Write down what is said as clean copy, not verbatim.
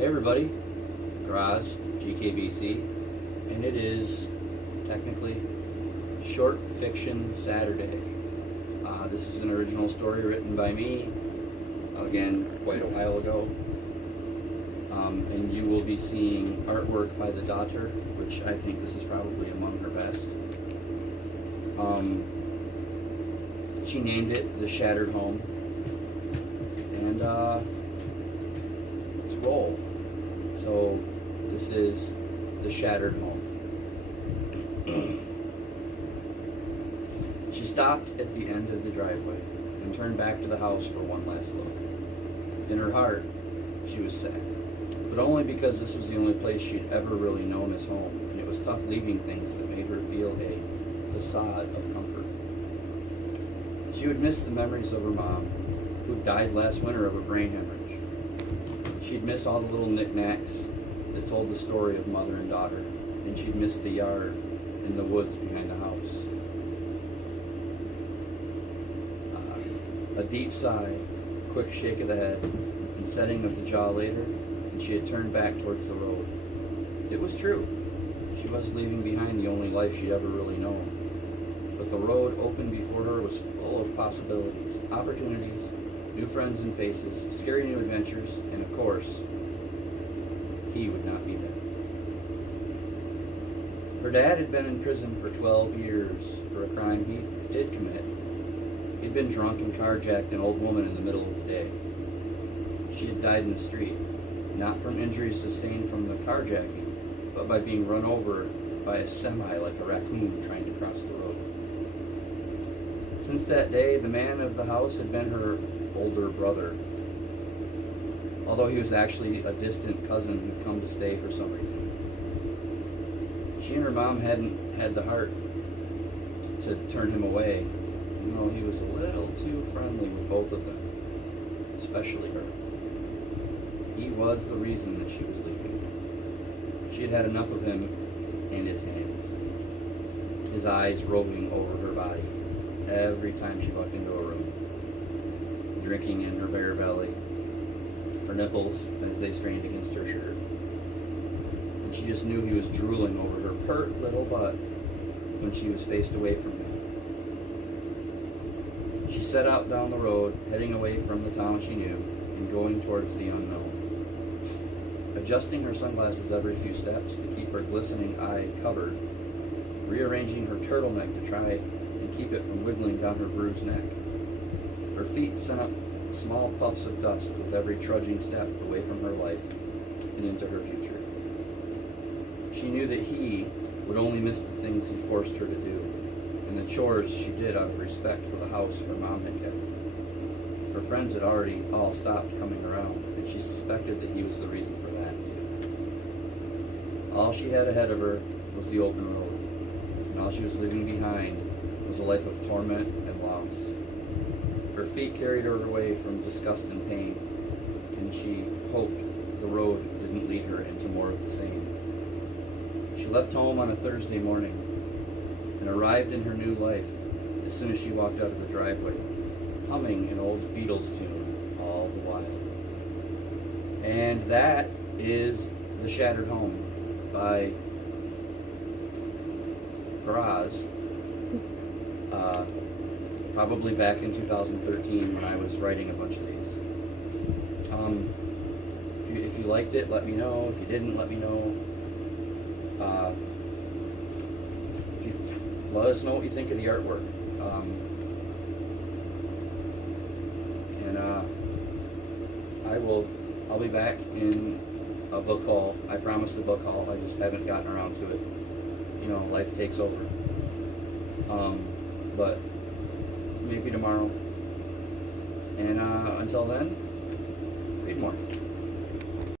Hey everybody, Groz, GKBC, and it is technically Short Fiction Saturday. This is an original story written by me, again, quite a while ago. And you will be seeing artwork by the daughter, which I think this is probably among her best. She named it The Shattered Home, and let's roll. So this is The Shattered Home. She stopped at the end of the driveway and turned back to the house for one last look. In her heart, she was sad, but only because this was the only place she'd ever really known as home, and it was tough leaving things that made her feel a facade of comfort. She would miss the memories of her mom, who died last winter of a brain hemorrhage. She'd miss all the little knickknacks that told the story of mother and daughter, and she'd miss the yard and the woods behind the house. A deep sigh, quick shake of the head, and setting of the jaw later, and she had turned back towards the road. It was true. She was leaving behind the only life she'd ever really known. But the road open before her was full of possibilities, opportunities, new friends and faces, scary new adventures, and of course, he would not be there. Her dad had been in prison for 12 years for a crime he did commit. He'd been drunk and carjacked an old woman in the middle of the day. She had died in the street, not from injuries sustained from the carjacking, but by being run over by a semi like a raccoon trying to cross the road. Since that day, the man of the house had been her older brother, although he was actually a distant cousin who'd come to stay for some reason. She and her mom hadn't had the heart to turn him away. No, he was a little too friendly with both of them, especially her. He was the reason that she was leaving. She had had enough of him and his hands, his eyes roving over her body every time she walked into a room, drinking in her bare belly, her nipples as they strained against her shirt. And she just knew he was drooling over her pert little butt when she was faced away from him. She set out down the road, heading away from the town she knew and going towards the unknown. Adjusting her sunglasses every few steps to keep her glistening eye covered, rearranging her turtleneck to try and keep it from wiggling down her bruised neck. Her feet sent up small puffs of dust with every trudging step away from her life and into her future. She knew that he would only miss the things he forced her to do, and the chores she did out of respect for the house her mom had kept. Her friends had already all stopped coming around, and she suspected that he was the reason for that. All she had ahead of her was the open road, and all she was leaving behind was a life of torment and loss. Her feet carried her away from disgust and pain, and she hoped the road didn't lead her into more of the same. She left home on a Thursday morning and arrived in her new life as soon as she walked out of the driveway, humming an old Beatles tune all the while. And that is The Shattered Home by Groz, probably back in 2013 when I was writing a bunch of these. If you liked it, let me know. If you didn't, let me know. Let us know what you think of the artwork. I'll be back in a book haul. I promised a book haul. I just haven't gotten around to it. You know, life takes over. But maybe tomorrow. And until then, read more.